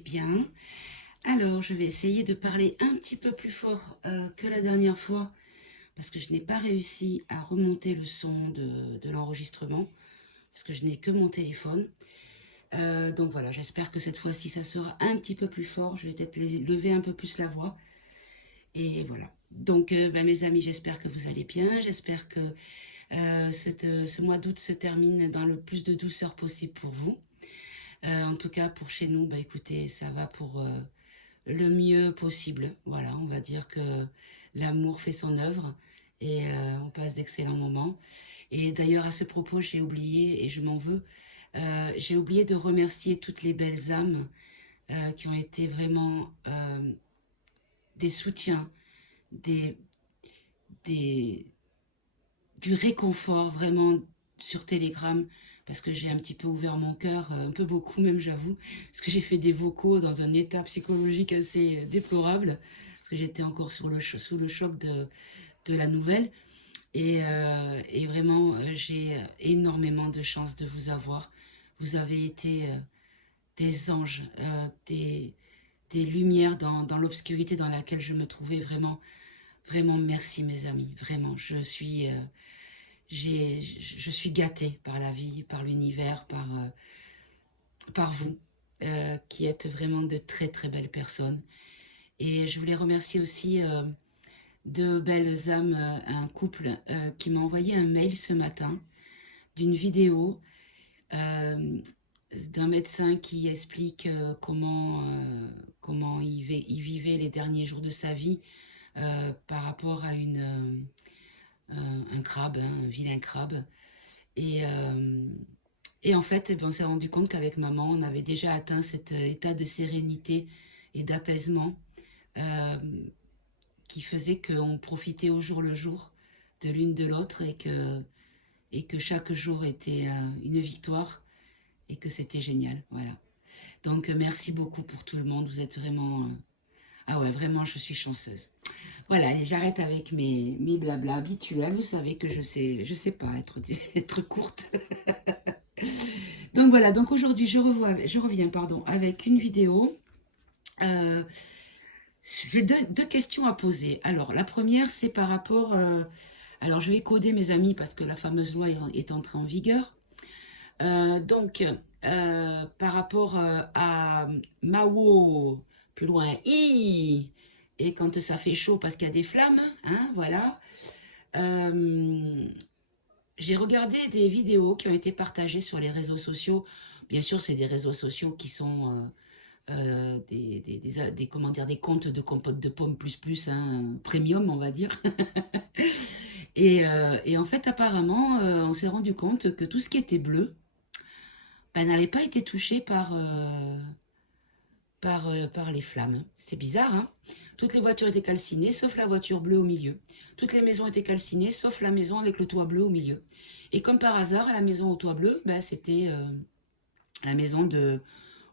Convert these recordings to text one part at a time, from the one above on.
allez bien. Alors, je vais essayer de parler un petit peu plus fort que la dernière fois parce que je n'ai pas réussi à remonter le son de l'enregistrement parce que je n'ai que mon téléphone. Donc voilà, j'espère que cette fois-ci, ça sera un petit peu plus fort. Je vais peut-être lever un peu plus la voix. Et voilà. Donc, mes amis, j'espère que vous allez bien. J'espère que ce mois d'août se termine dans le plus de douceur possible pour vous. En tout cas, pour chez nous, écoutez, ça va pour le mieux possible. Voilà, on va dire que l'amour fait son œuvre et on passe d'excellents moments. Et d'ailleurs, à ce propos, j'ai oublié, et je m'en veux, j'ai oublié de remercier toutes les belles âmes qui ont été vraiment des soutiens, des, des, du réconfort vraiment sur Telegram, parce que j'ai un petit peu ouvert mon cœur, un peu beaucoup même j'avoue, parce que j'ai fait des vocaux dans un état psychologique assez déplorable, parce que j'étais encore sous le choc de la nouvelle, et vraiment j'ai énormément de chance de vous avoir. Vous avez été des anges, des lumières dans l'obscurité dans laquelle je me trouvais. Vraiment, vraiment merci mes amis, vraiment, je suis gâtée par la vie, par l'univers, par vous, qui êtes vraiment de très très belles personnes. Et je voulais remercier aussi de belles âmes, un couple qui m'a envoyé un mail ce matin d'une vidéo d'un médecin qui explique comment il vivait les derniers jours de sa vie par rapport à un crabe, hein, un vilain crabe. Et, euh, et en fait, on s'est rendu compte qu'avec maman, on avait déjà atteint cet état de sérénité et d'apaisement euh, qui faisait qu'on profitait au jour le jour de l'une de l'autre et que chaque jour était une victoire et que c'était génial. Voilà. Donc, merci beaucoup pour tout le monde. Vous êtes vraiment... ah ouais, vraiment, je suis chanceuse. Voilà, et j'arrête avec mes blabla habituels. Vous savez que je sais pas être courte. Donc voilà, donc aujourd'hui je reviens pardon, avec une vidéo. Euh, j'ai deux questions à poser. Alors la première c'est par rapport... alors je vais coder mes amis parce que la fameuse loi est entrée en vigueur. Donc par rapport à Mao, plus loin, et quand ça fait chaud parce qu'il y a des flammes, hein, voilà. Euh, J'ai regardé des vidéos qui ont été partagées sur les réseaux sociaux. Bien sûr, c'est des réseaux sociaux qui sont comment dire, des comptes de compote de pommes plus, hein, premium, on va dire. Et en fait, apparemment, on s'est rendu compte que tout ce qui était bleu n'avait pas été touché par les flammes. C'est bizarre, hein? Toutes les voitures étaient calcinées, sauf la voiture bleue au milieu. Toutes les maisons étaient calcinées, sauf la maison avec le toit bleu au milieu. Et comme par hasard, à la maison au toit bleu, c'était la maison de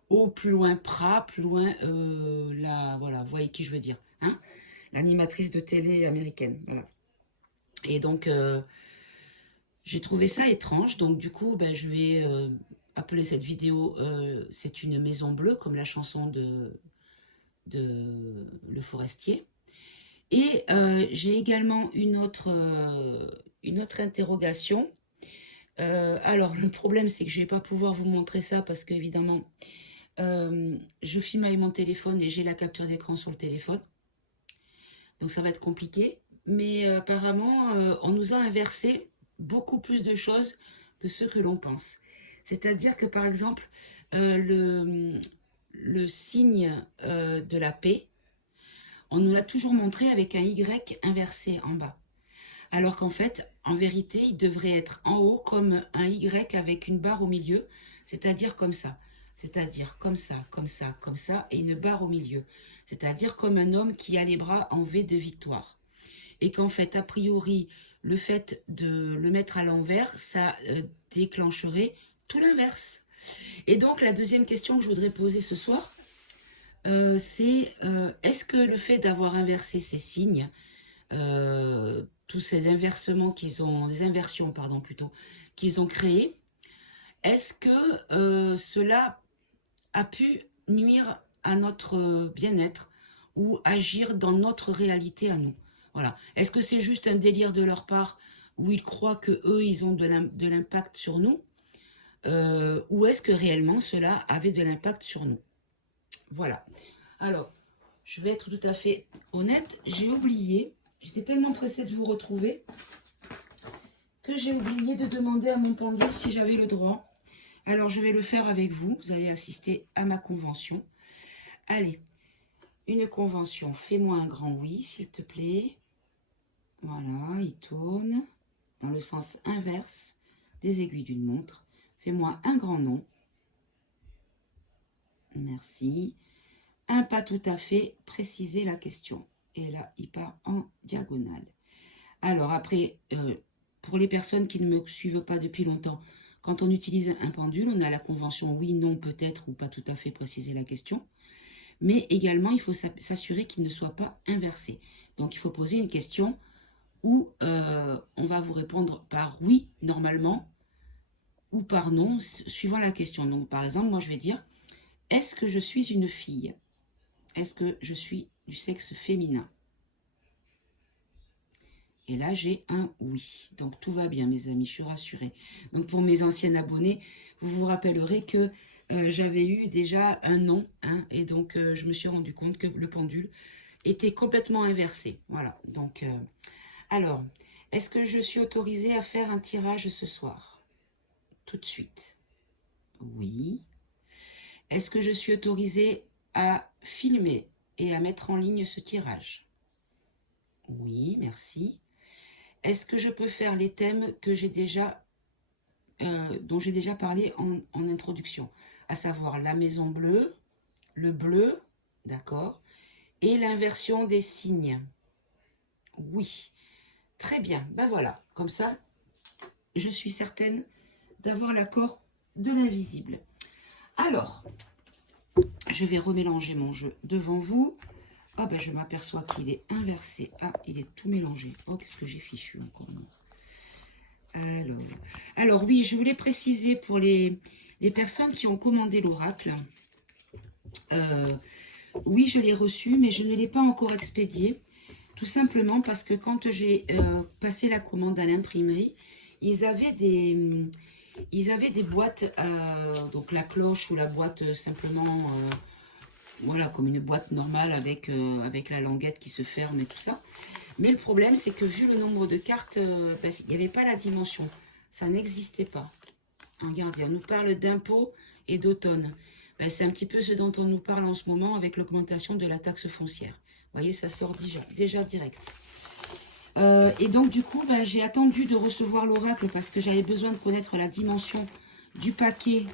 au plus loin Prat, plus loin voilà, vous voyez qui je veux dire, hein? L'animatrice de télé américaine, voilà. Et donc, j'ai trouvé ça étrange, donc du coup, je vais appeler cette vidéo C'est une maison bleue, comme la chanson de Le Forestier. Et j'ai également une autre interrogation. Alors, le problème, c'est que je ne vais pas pouvoir vous montrer ça parce qu'évidemment, je filme avec mon téléphone et j'ai la capture d'écran sur le téléphone. Donc, ça va être compliqué. Mais apparemment, on nous a inversé beaucoup plus de choses que ce que l'on pense. C'est-à-dire que, par exemple, le signe de la paix, on nous l'a toujours montré avec un Y inversé en bas. Alors qu'en fait, en vérité, il devrait être en haut comme un Y avec une barre au milieu, c'est-à-dire comme ça. C'est-à-dire comme ça, comme ça, comme ça, et une barre au milieu. C'est-à-dire comme un homme qui a les bras en V de victoire. Et qu'en fait, a priori, le fait de le mettre à l'envers, ça déclencherait tout l'inverse. Et donc, la deuxième question que je voudrais poser ce soir, c'est est-ce que le fait d'avoir inversé ces signes, tous ces inversements les inversions, pardon, plutôt, qu'ils ont créés, est-ce que cela a pu nuire à notre bien-être ou agir dans notre réalité à nous. Voilà. Est-ce que c'est juste un délire de leur part où ils croient que eux ils ont de l'impact sur nous, ou est-ce que réellement cela avait de l'impact sur nous? Voilà. Alors, je vais être tout à fait honnête, j'ai oublié, j'étais tellement pressée de vous retrouver que j'ai oublié de demander à mon pendule si j'avais le droit. Alors, je vais le faire avec vous. Vous allez assister à ma convention. Allez, une convention. Fais-moi un grand oui, s'il te plaît. Voilà, il tourne dans le sens inverse des aiguilles d'une montre. Fais-moi un grand non. Merci. Un pas tout à fait, préciser la question. Et là, il part en diagonale. Alors après, pour les personnes qui ne me suivent pas depuis longtemps, quand on utilise un pendule, on a la convention oui, non, peut-être ou pas tout à fait préciser la question. Mais également, il faut s'assurer qu'il ne soit pas inversé. Donc, il faut poser une question où on va vous répondre par oui, normalement, ou par non, suivant la question. Donc, par exemple, moi, je vais dire, est-ce que je suis une fille? Est-ce que je suis du sexe féminin? Et là, j'ai un oui. Donc, tout va bien, mes amis, je suis rassurée. Donc, pour mes anciennes abonnés, vous vous rappellerez que j'avais eu déjà un non. Hein, et donc, je me suis rendu compte que le pendule était complètement inversé. Voilà. Donc, alors, est-ce que je suis autorisée à faire un tirage ce soir? Tout de suite. Oui. Est-ce que je suis autorisée à filmer et à mettre en ligne ce tirage? Oui, merci. Est-ce que je peux faire les thèmes que j'ai déjà, dont j'ai déjà parlé en introduction, à savoir la maison bleue, le bleu, d'accord, et l'inversion des signes? Oui, très bien, ben voilà, comme ça, je suis certaine d'avoir l'accord de l'invisible. Alors, je vais remélanger mon jeu devant vous. Ah ben je m'aperçois qu'il est inversé. Ah, il est tout mélangé. Oh, qu'est-ce que j'ai fichu encore. Alors oui, je voulais préciser pour les personnes qui ont commandé l'oracle. Oui, je l'ai reçu, mais je ne l'ai pas encore expédié. Tout simplement parce que quand j'ai passé la commande à l'imprimerie, ils avaient des boîtes, donc la cloche ou la boîte simplement... voilà, comme une boîte normale avec la languette qui se ferme et tout ça. Mais le problème, c'est que vu le nombre de cartes, il n'y avait pas la dimension. Ça n'existait pas. Regardez, on nous parle d'impôts et d'automne. Ben, c'est un petit peu ce dont on nous parle en ce moment avec l'augmentation de la taxe foncière. Vous voyez, ça sort déjà direct. Et donc, du coup, ben, j'ai attendu de recevoir l'oracle parce que j'avais besoin de connaître la dimension du paquet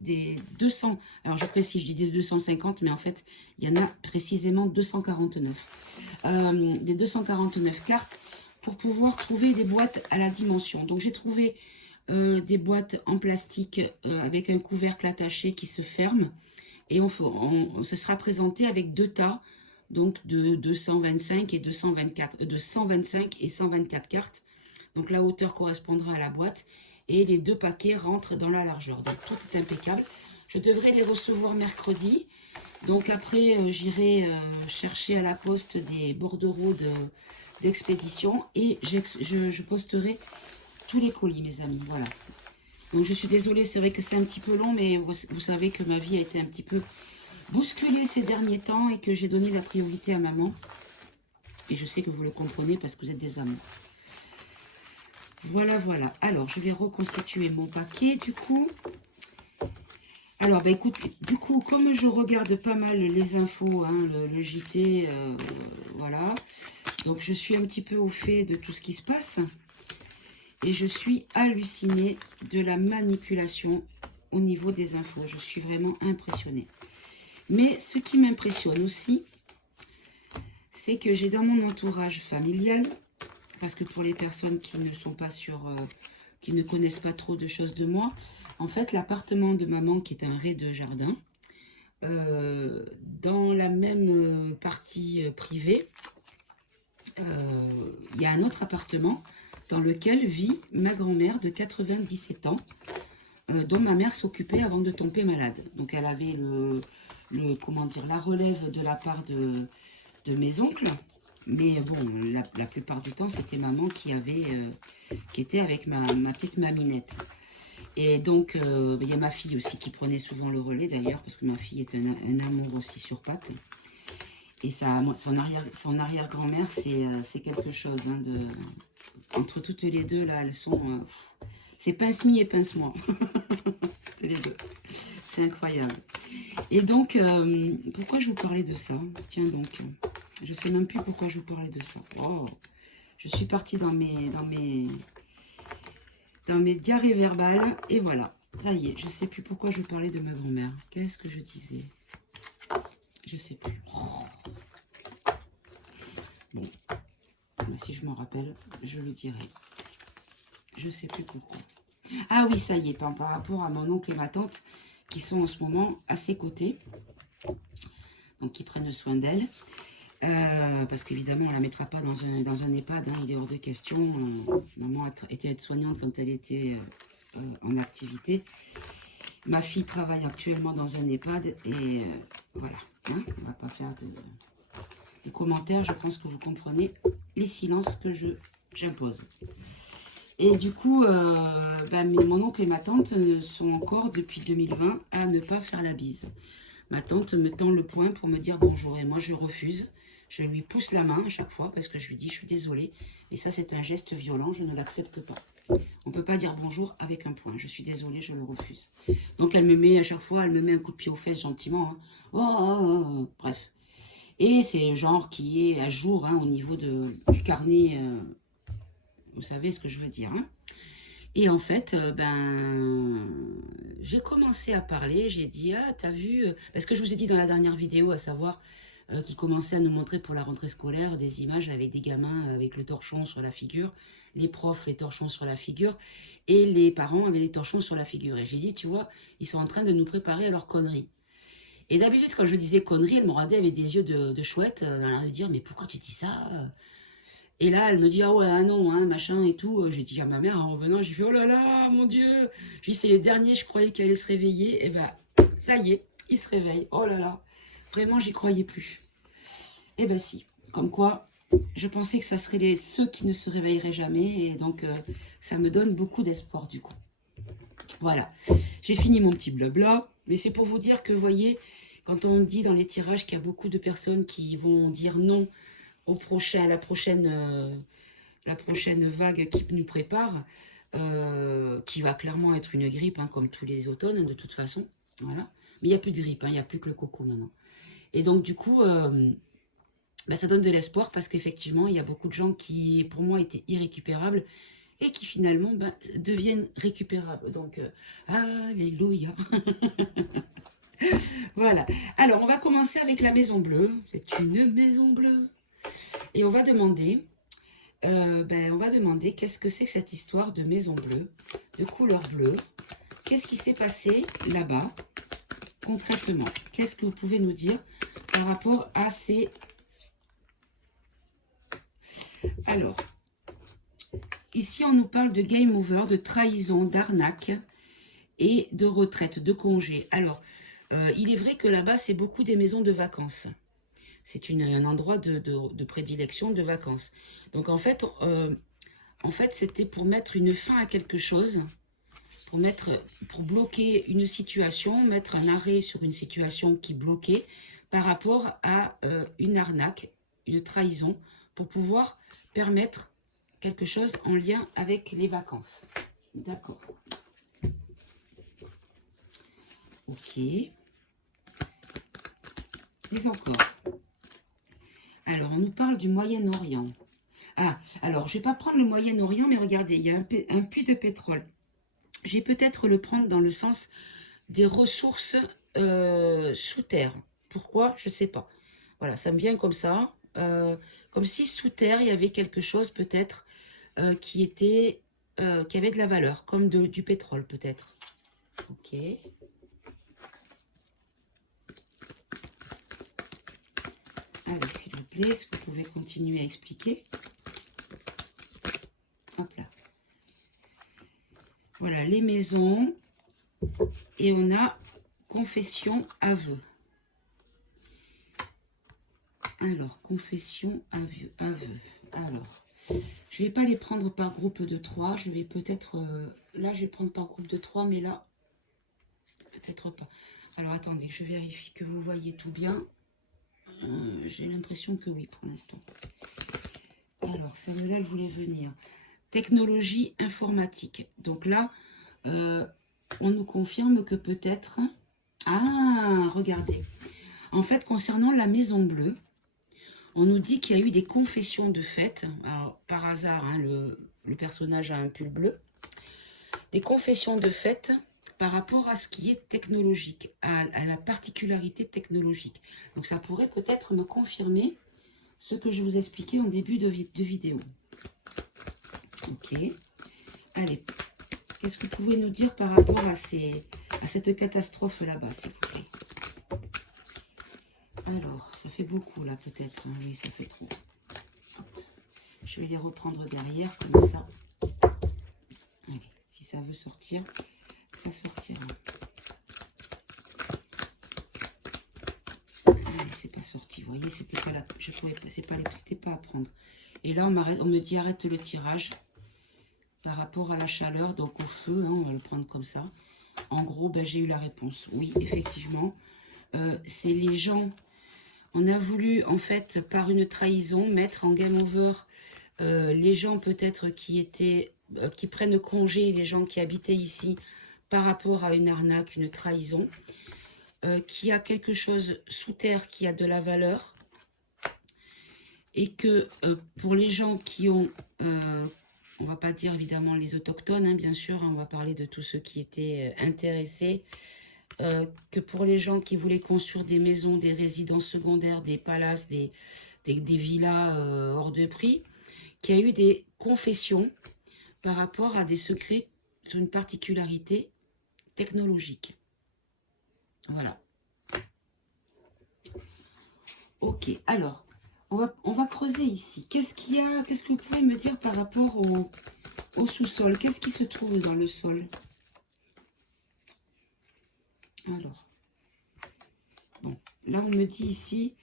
des 200, alors je précise, je dis des 250, mais en fait, il y en a précisément 249. Des 249 cartes pour pouvoir trouver des boîtes à la dimension. Donc, j'ai trouvé des boîtes en plastique avec un couvercle attaché qui se ferme. Et se sera présenté avec deux tas, donc de 225 et 224, de 125 et 124 cartes. Donc, la hauteur correspondra à la boîte. Et les deux paquets rentrent dans la largeur. Donc, tout est impeccable. Je devrais les recevoir mercredi. Donc, après, j'irai chercher à la poste des bordereaux d'expédition. Et je posterai tous les colis, mes amis. Voilà. Donc, je suis désolée. C'est vrai que c'est un petit peu long. Mais vous savez que ma vie a été un petit peu bousculée ces derniers temps. Et que j'ai donné la priorité à maman. Et je sais que vous le comprenez parce que vous êtes des amours. Voilà, voilà. Alors, je vais reconstituer mon paquet, du coup. Alors, bah, écoute, du coup, comme je regarde pas mal les infos, hein, le JT, voilà. Donc, je suis un petit peu au fait de tout ce qui se passe. Et je suis hallucinée de la manipulation au niveau des infos. Je suis vraiment impressionnée. Mais ce qui m'impressionne aussi, c'est que j'ai dans mon entourage familial... Parce que pour les personnes qui ne sont pas qui ne connaissent pas trop de choses de moi, en fait, l'appartement de maman, qui est un rez-de-jardin, dans la même partie privée, il y a un autre appartement dans lequel vit ma grand-mère de 97 ans, dont ma mère s'occupait avant de tomber malade. Donc, elle avait comment dire, la relève de la part de mes oncles. Mais bon, la plupart du temps, c'était maman qui était avec ma petite maminette. Et donc, il y a ma fille aussi qui prenait souvent le relais d'ailleurs, parce que ma fille est un amour aussi sur pattes. Et ça, son arrière-grand-mère, c'est quelque chose. Hein, entre toutes les deux, là, elles sont... c'est pince-mi et pince-moi. Toutes les deux. C'est incroyable. Et donc, pourquoi je vous parlais de ça? Tiens donc, je ne sais même plus pourquoi je vous parlais de ça. Oh, je suis partie dans mes diarrhées verbales. Et voilà, ça y est, je ne sais plus pourquoi je vous parlais de ma grand-mère. Qu'est-ce que je disais? Je ne sais plus. Oh. Bon, si je m'en rappelle, je le dirai. Je ne sais plus pourquoi. Ah oui, ça y est, par rapport à mon oncle et ma tante, qui sont en ce moment à ses côtés. Donc, qui prennent soin d'elle. Parce qu'évidemment, on ne la mettra pas dans un EHPAD. Hein, il est hors de question. Maman était aide-soignante quand elle était en activité. Ma fille travaille actuellement dans un EHPAD. Et voilà. Hein, on ne va pas faire de commentaires. Je pense que vous comprenez les silences que j'impose. Et du coup, mon oncle et ma tante sont encore, depuis 2020, à ne pas faire la bise. Ma tante me tend le poing pour me dire bonjour. Et moi, je refuse. Je lui pousse la main à chaque fois parce que je lui dis, je suis désolée. Et ça, c'est un geste violent, je ne l'accepte pas. On ne peut pas dire bonjour avec un poing. Je suis désolée, je le refuse. Donc, elle me met à chaque fois, elle me met un coup de pied aux fesses gentiment. Hein. Oh, bref. Et c'est le genre qui est à jour hein, au niveau du carnet. Vous savez ce que je veux dire. Hein. Et en fait, j'ai commencé à parler. J'ai dit, ah, t'as vu... Parce que je vous ai dit dans la dernière vidéo, à savoir... qui commençait à nous montrer pour la rentrée scolaire des images avec des gamins avec le torchon sur la figure, les profs les torchons sur la figure, et les parents avaient les torchons sur la figure. Et j'ai dit, tu vois, ils sont en train de nous préparer à leur connerie. Et d'habitude, quand je disais connerie, elle me regardait avec des yeux de chouette, en train de dire, mais pourquoi tu dis ça? Et là, elle me dit, ah ouais, ah non, hein, machin et tout. J'ai dit à ma mère, en revenant, j'ai fait, oh là là, mon Dieu. J'ai dit, c'est les derniers, je croyais qu'ils allaient se réveiller. Et ben, ça y est, ils se réveillent. Oh là là. Vraiment, j'y croyais plus. Eh ben si, comme quoi, je pensais que ça serait ceux qui ne se réveilleraient jamais. Et donc, ça me donne beaucoup d'espoir du coup. Voilà, j'ai fini mon petit blabla. Mais c'est pour vous dire que, vous voyez, quand on dit dans les tirages qu'il y a beaucoup de personnes qui vont dire non à la prochaine vague qui nous prépare, qui va clairement être une grippe, hein, comme tous les automnes, hein, de toute façon. Voilà. Mais il n'y a plus de grippe, hein, il n'y a plus que le coco maintenant. Et donc, du coup, ça donne de l'espoir parce qu'effectivement, il y a beaucoup de gens qui, pour moi, étaient irrécupérables et qui finalement deviennent récupérables. Donc, alléluia. Voilà. Alors, on va commencer avec la maison bleue. C'est une maison bleue. Et on va demander, qu'est-ce que c'est que cette histoire de maison bleue, de couleur bleue. Qu'est-ce qui s'est passé là-bas, concrètement? Qu'est-ce que vous pouvez nous dire par rapport à ces... Alors, ici, on nous parle de game over, de trahison, d'arnaque et de retraite, de congé. Alors, il est vrai que là-bas, c'est beaucoup des maisons de vacances. C'est un endroit de prédilection de vacances. Donc, en fait c'était pour mettre une fin à quelque chose, pour bloquer une situation, mettre un arrêt sur une situation qui bloquait par rapport à une arnaque, une trahison, pour pouvoir permettre quelque chose en lien avec les vacances. D'accord. Ok. Mais encore. Alors, on nous parle du Moyen-Orient. Ah, alors, je ne vais pas prendre le Moyen-Orient, mais regardez, il y a un puits de pétrole. Je vais peut-être le prendre dans le sens des ressources sous terre. Pourquoi? Je ne sais pas. Voilà, ça me vient comme ça. Comme si sous terre, il y avait quelque chose peut-être qui avait de la valeur, comme du pétrole peut-être. Ok. Allez, s'il vous plaît, est-ce que vous pouvez continuer à expliquer? Hop là. Voilà, les maisons. Et on a confession, aveu. Alors, confession, aveu. Alors, je ne vais pas les prendre par groupe de 3. Je vais peut-être... là, je vais prendre par groupe de 3, mais là, peut-être pas. Alors, attendez, je vérifie que vous voyez tout bien. J'ai l'impression que oui, pour l'instant. Alors, celle-là, elle voulait venir. Technologie informatique. Donc là, on nous confirme que peut-être... Ah, regardez. En fait, concernant la Maison Bleue, on nous dit qu'il y a eu des confessions de fait. Alors, par hasard, hein, le personnage a un pull bleu. Des confessions de fait par rapport à ce qui est technologique, à la particularité technologique. Donc, ça pourrait peut-être me confirmer ce que je vous expliquais en début de vidéo. Ok. Allez. Qu'est-ce que vous pouvez nous dire par rapport à cette catastrophe là-bas, s'il vous plaît? Alors, ça fait beaucoup là peut-être. Hein. Oui, ça fait trop. Hop. Je vais les reprendre derrière comme ça. Allez, si ça veut sortir, ça sortira. Allez, c'est pas sorti. Vous voyez, c'était pas là. Je pouvais pas. C'était pas à prendre. Et là, on me dit arrête le tirage par rapport à la chaleur, donc au feu. Hein, on va le prendre comme ça. En gros, ben, j'ai eu la réponse. Oui, effectivement, c'est les gens. On a voulu, en fait, par une trahison, mettre en game over les gens peut-être qui prennent congé, les gens qui habitaient ici, par rapport à une arnaque, une trahison, qui a quelque chose sous terre qui a de la valeur, et que pour les gens qui ont, on va pas dire évidemment les autochtones, hein, bien sûr, hein, on va parler de tous ceux qui étaient intéressés, que pour les gens qui voulaient construire des maisons, des résidences secondaires, des palaces, des villas hors de prix, qu'il y a eu des confessions par rapport à des secrets sur une particularité technologique. Voilà. Ok, alors, on va creuser ici. Qu'est-ce qu'il y a? Qu'est-ce que vous pouvez me dire par rapport au sous-sol? Qu'est-ce qui se trouve dans le sol? Alors, bon, là on me dit ici,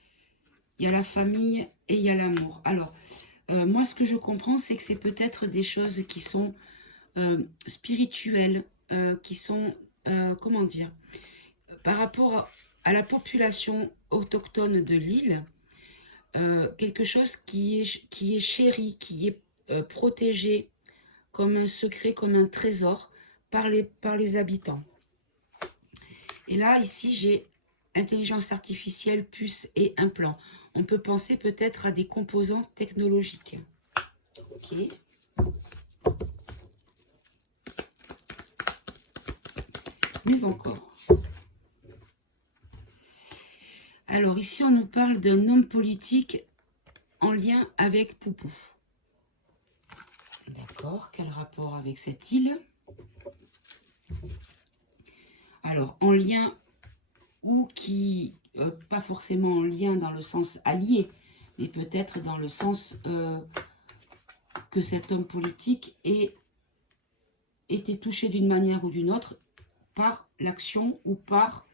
il y a la famille et il y a l'amour. Alors, moi ce que je comprends, c'est que c'est peut-être des choses qui sont spirituelles, qui sont, comment dire, par rapport à la population autochtone de l'île, quelque chose qui est chéri, qui est protégé comme un secret, comme un trésor par les habitants. Et là, ici, j'ai intelligence artificielle, puce et implant. On peut penser peut-être à des composants technologiques. Ok. Mais encore. Alors ici, on nous parle d'un homme politique en lien avec Poupou. D'accord, quel rapport avec cette île? Alors, en lien ou qui, pas forcément en lien dans le sens allié, mais peut-être dans le sens que cet homme politique ait été touché d'une manière ou d'une autre par l'action ou par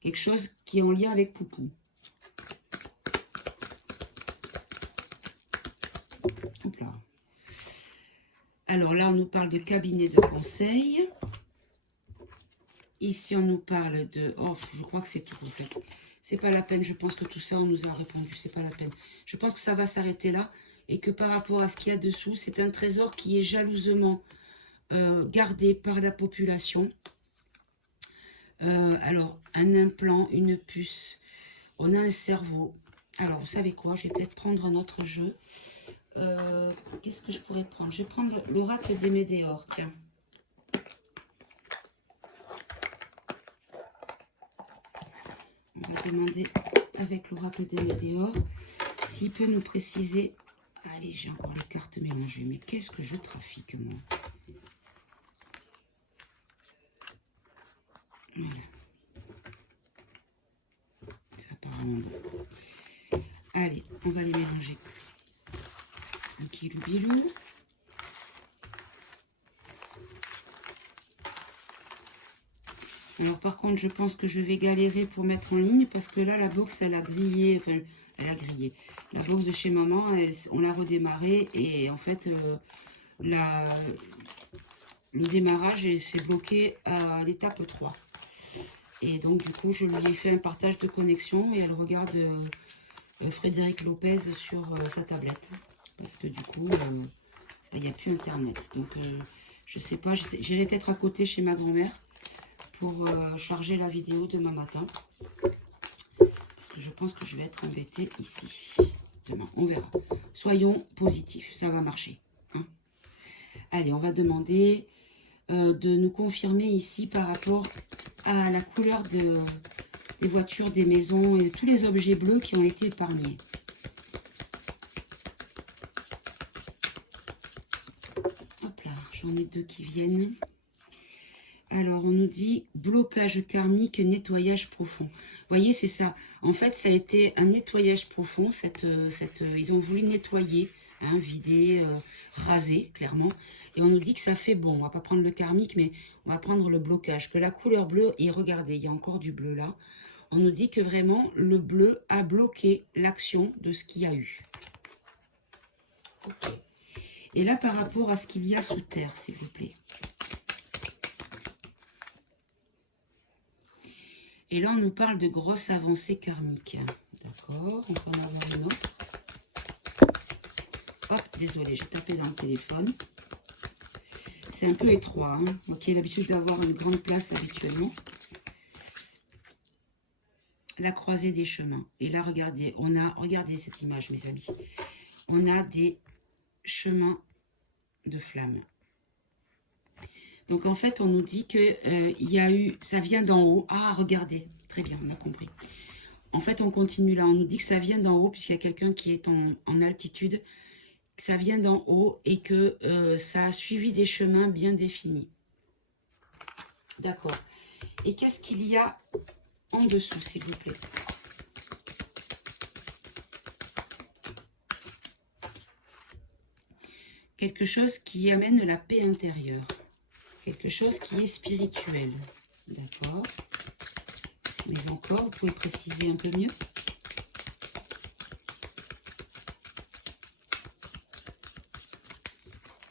quelque chose qui est en lien avec Poupou. Hop là. Alors là, on nous parle de cabinet de conseil. Ici, on nous parle de... Oh, je crois que c'est tout, en fait. C'est pas la peine. Je pense que tout ça, on nous a répondu. C'est pas la peine. Je pense que ça va s'arrêter là. Et que par rapport à ce qu'il y a dessous, c'est un trésor qui est jalousement gardé par la population. Alors, un implant, une puce. On a un cerveau. Alors, vous savez quoi? Je vais peut-être prendre un autre jeu. Qu'est-ce que je pourrais prendre? Je vais prendre l'oracle des Médéors, tiens. On va demander avec l'oracle des Médéors s'il peut nous préciser. Allez, j'ai encore les cartes mélangées, mais qu'est-ce que je trafique, moi? Voilà. Ça part vraiment bon. Allez, on va les mélanger. Un kilou bilou. Alors par contre, je pense que je vais galérer pour mettre en ligne parce que là, la box, elle a grillé. Enfin, elle a grillé. La box de chez maman, on l'a redémarrée et en fait, le démarrage s'est bloqué à l'étape 3. Et donc, du coup, je lui ai fait un partage de connexion et elle regarde Frédéric Lopez sur sa tablette. Parce que du coup, il n'y a plus Internet. Donc, je sais pas, j'irai peut-être à côté chez ma grand-mère pour charger la vidéo demain matin. Parce que je pense que je vais être embêtée ici. Demain, on verra. Soyons positifs, ça va marcher. Hein. Allez, on va demander de nous confirmer ici par rapport à la couleur des voitures, des maisons et de tous les objets bleus qui ont été épargnés. Hop là, j'en ai 2 qui viennent. Alors, on nous dit blocage karmique, nettoyage profond. Vous voyez, c'est ça. En fait, ça a été un nettoyage profond. Ils ont voulu nettoyer, hein, vider, raser, clairement. Et on nous dit que ça fait bon. On va pas prendre le karmique, mais on va prendre le blocage. Que la couleur bleue, et regardez, il y a encore du bleu là. On nous dit que vraiment, le bleu a bloqué l'action de ce qu'il y a eu. Ok. Et là, par rapport à ce qu'il y a sous terre, s'il vous plaît. Et là, on nous parle de grosses avancées karmiques. D'accord, on peut en avoir une autre. Hop, désolé, j'ai tapé dans le téléphone. C'est un peu étroit, hein. Moi qui ai l'habitude d'avoir une grande place habituellement. La croisée des chemins. Et là, regardez, regardez cette image, mes amis. On a des chemins de flammes. Donc, en fait, on nous dit que il y a eu, ça vient d'en haut. Ah, regardez, très bien, on a compris. En fait, on continue là. On nous dit que ça vient d'en haut, puisqu'il y a quelqu'un qui est en altitude, que ça vient d'en haut et que ça a suivi des chemins bien définis. D'accord. Et qu'est-ce qu'il y a en dessous, s'il vous plaît? Quelque chose qui amène la paix intérieure. Quelque chose qui est spirituel. D'accord. Mais encore, vous pouvez préciser un peu mieux.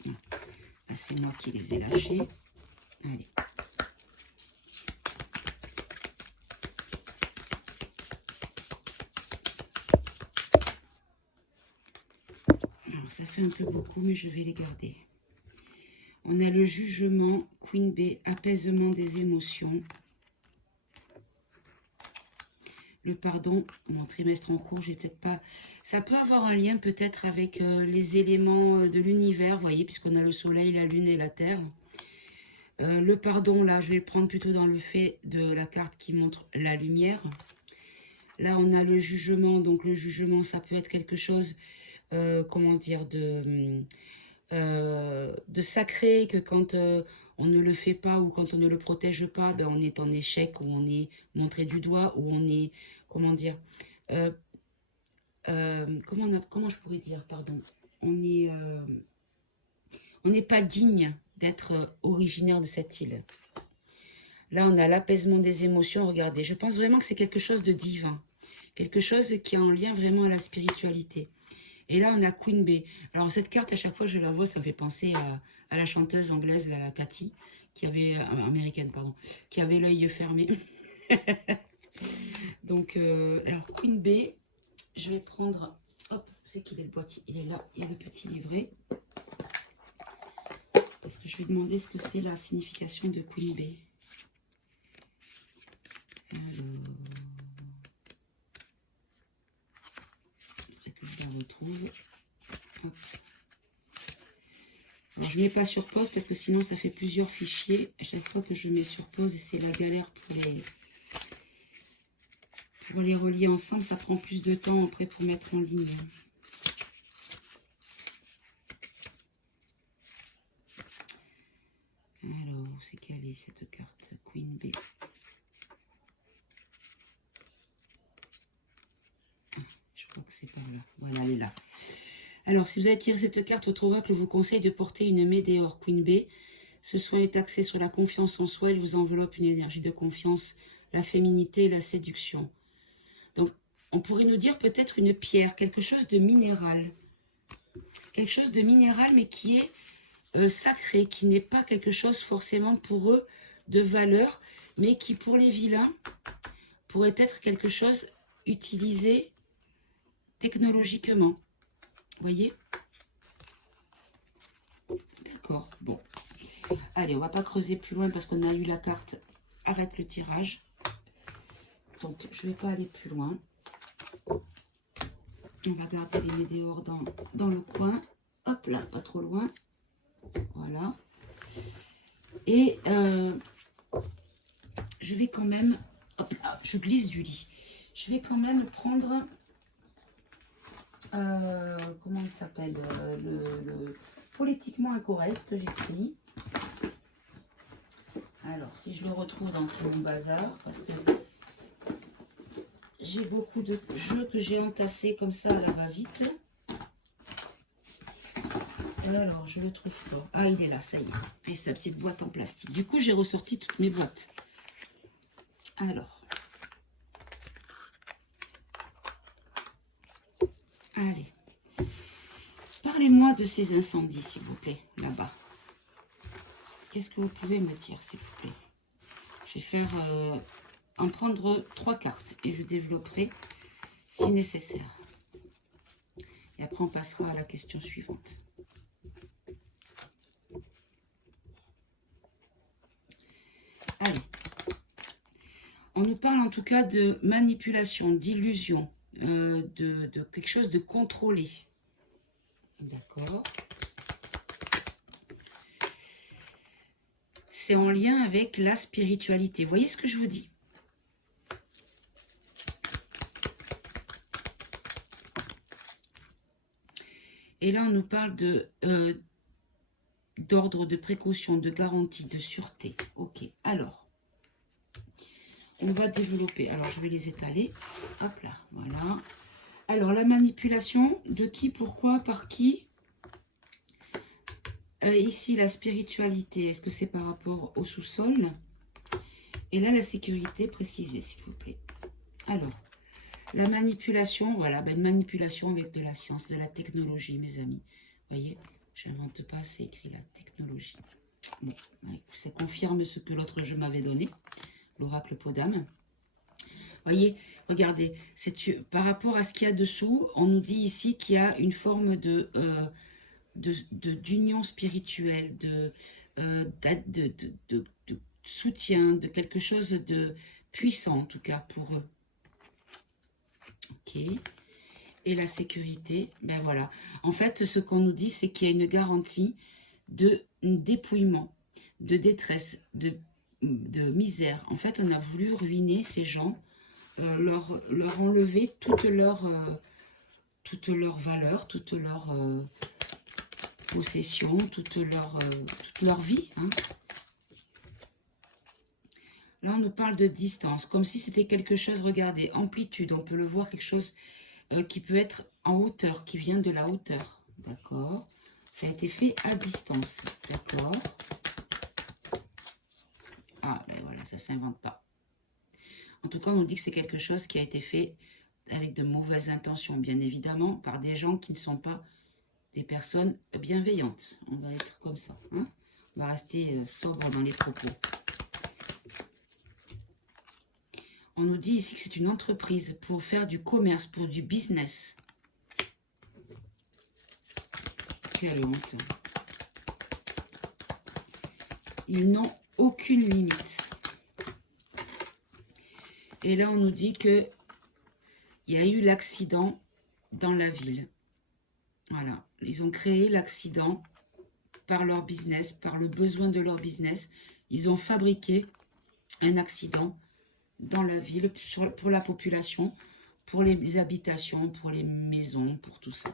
Là, c'est moi qui les ai lâchés. Allez. Alors, ça fait un peu beaucoup, mais je vais les garder. On a le jugement, Queen B, apaisement des émotions. Le pardon, mon trimestre en cours, j'ai peut-être pas... Ça peut avoir un lien peut-être avec les éléments de l'univers, vous voyez, puisqu'on a le soleil, la lune et la terre. Le pardon, là, je vais le prendre plutôt dans le fait de la carte qui montre la lumière. Là, on a le jugement, donc le jugement, ça peut être quelque chose, comment dire, de sacré, que quand on ne le fait pas ou quand on ne le protège pas, ben on est en échec, ou on est montré du doigt, ou on est, comment dire, comment je pourrais dire, pardon, on n'est pas digne d'être originaire de cette île. Là, on a l'apaisement des émotions, regardez, je pense vraiment que c'est quelque chose de divin, quelque chose qui est en lien vraiment à la spiritualité. Et là, on a Queen B. Alors, cette carte, à chaque fois que je la vois, ça me fait penser à la chanteuse anglaise, la Cathy, qui avait, américaine, pardon, qui avait l'œil fermé. Donc, alors, Queen B, je vais prendre, hop, c'est qu'il est le boîtier, il est là, il y a le petit livret. Parce que je vais demander ce que c'est la signification de Queen B. Alors, que je la retrouve. Hop. Alors, je ne mets pas sur pause parce que sinon ça fait plusieurs fichiers. À chaque fois que je mets sur pause, et c'est la galère pour les relier ensemble. Ça prend plus de temps après pour mettre en ligne. Alors, c'est quelle est cette carte? Queen B. Ah, je crois que c'est par là. Voilà, elle est là. Alors, si vous avez tiré cette carte, votre oracle vous conseille de porter une Médéor Queen B. Ce soin est axé sur la confiance en soi. Il vous enveloppe une énergie de confiance, la féminité et la séduction. Donc, on pourrait nous dire peut-être une pierre, quelque chose de minéral. Quelque chose de minéral, mais qui est sacré, qui n'est pas quelque chose forcément pour eux de valeur, mais qui pour les vilains pourrait être quelque chose utilisé technologiquement. Vous voyez? D'accord, bon. Allez, on va pas creuser plus loin parce qu'on a eu la carte « Arrête le tirage ». Donc, je vais pas aller plus loin. On va garder les météores dans le coin. Hop là, pas trop loin. Voilà. Et je vais quand même... Hop là, je glisse du lit. Je vais quand même prendre... comment il s'appelle le politiquement incorrect que j'ai pris. Alors, si je le retrouve dans tout mon bazar, parce que j'ai beaucoup de jeux que j'ai entassés comme ça à la va-vite. Alors, je le trouve pas. Ah, il est là, ça y est. Et sa petite boîte en plastique. Du coup, j'ai ressorti toutes mes boîtes. Alors. Allez. Parlez-moi de ces incendies, s'il vous plaît, là-bas. Qu'est-ce que vous pouvez me dire, s'il vous plaît? Je vais faire en prendre 3 cartes et je développerai si nécessaire. Et après, on passera à la question suivante. Allez. On nous parle en tout cas de manipulation, d'illusion, de quelque chose de contrôlé. D'accord. C'est en lien avec la spiritualité. Vous voyez ce que je vous dis? Et là, on nous parle d'ordre de précaution, de garantie, de sûreté. Ok, alors, on va développer. Alors, je vais les étaler. Hop là, voilà. Alors, la manipulation, de qui, pourquoi, par qui? Ici, la spiritualité, est-ce que c'est par rapport au sous-sol? Et là, la sécurité précisée, s'il vous plaît. Alors, la manipulation, voilà, ben, une manipulation avec de la science, de la technologie, mes amis. Vous voyez, je n'invente pas, c'est écrit la technologie. Bon, ouais, ça confirme ce que l'autre jeu m'avait donné, l'oracle Podam. Voyez, regardez, par rapport à ce qu'il y a dessous, on nous dit ici qu'il y a une forme d'union spirituelle, de soutien, de quelque chose de puissant en tout cas pour eux. Ok. Et la sécurité, ben voilà. En fait, ce qu'on nous dit, c'est qu'il y a une garantie de dépouillement, de détresse, de misère. En fait, on a voulu ruiner ces gens, leur enlever toute leur valeur, toute leur possession, toute leur vie. Hein. Là, on nous parle de distance, comme si c'était quelque chose, regardez, amplitude, on peut le voir, quelque chose qui peut être en hauteur, qui vient de la hauteur. D'accord. Ça a été fait à distance. D'accord. Ah, ben voilà, ça ne s'invente pas. En tout cas, on nous dit que c'est quelque chose qui a été fait avec de mauvaises intentions, bien évidemment, par des gens qui ne sont pas des personnes bienveillantes. On va être comme ça. Hein, on va rester sobre dans les propos. On nous dit ici que c'est une entreprise pour faire du commerce, pour du business. Quelle honte. Ils n'ont aucune limite. Et là, on nous dit que il y a eu l'accident dans la ville. Voilà. Ils ont créé l'accident par leur business, par le besoin de leur business. Ils ont fabriqué un accident dans la ville pour la population, pour les habitations, pour les maisons, pour tout ça.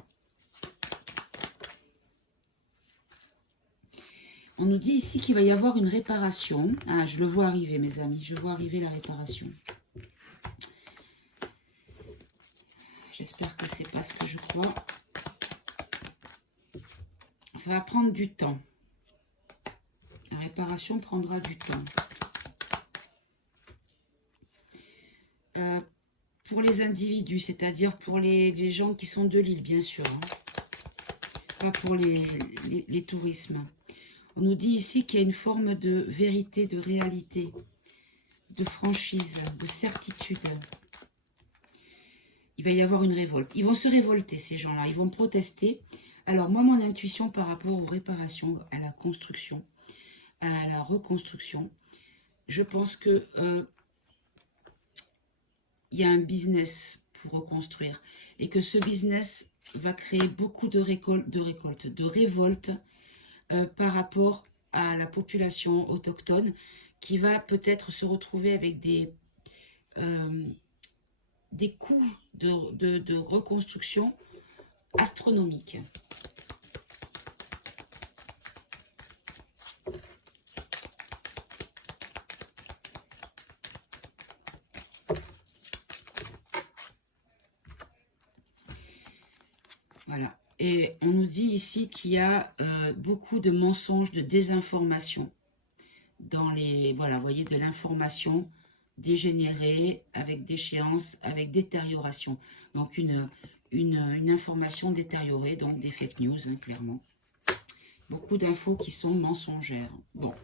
On nous dit ici qu'il va y avoir une réparation. Ah, je le vois arriver, mes amis. Je vois arriver la réparation. J'espère que c'est pas ce que je crois. Ça va prendre du temps. La réparation prendra du temps. Pour les individus, c'est-à-dire pour les gens qui sont de l'île, bien sûr. Hein. Pas pour les tourismes. On nous dit ici qu'il y a une forme de vérité, de réalité, de franchise, de certitude. Il va y avoir une révolte. Ils vont se révolter, ces gens-là. Ils vont protester. Alors, moi, mon intuition par rapport aux réparations, à la construction, à la reconstruction, je pense que il y a un business pour reconstruire. Et que ce business va créer beaucoup de révoltes par rapport à la population autochtone qui va peut-être se retrouver avec des coûts de reconstruction astronomiques. Voilà. Et on nous dit ici qu'il y a beaucoup de mensonges, de désinformation dans les... Voilà, vous voyez, de l'information dégénérée, avec déchéance, avec détérioration. Donc, une information détériorée, donc des fake news, hein, clairement. Beaucoup d'infos qui sont mensongères. Bon,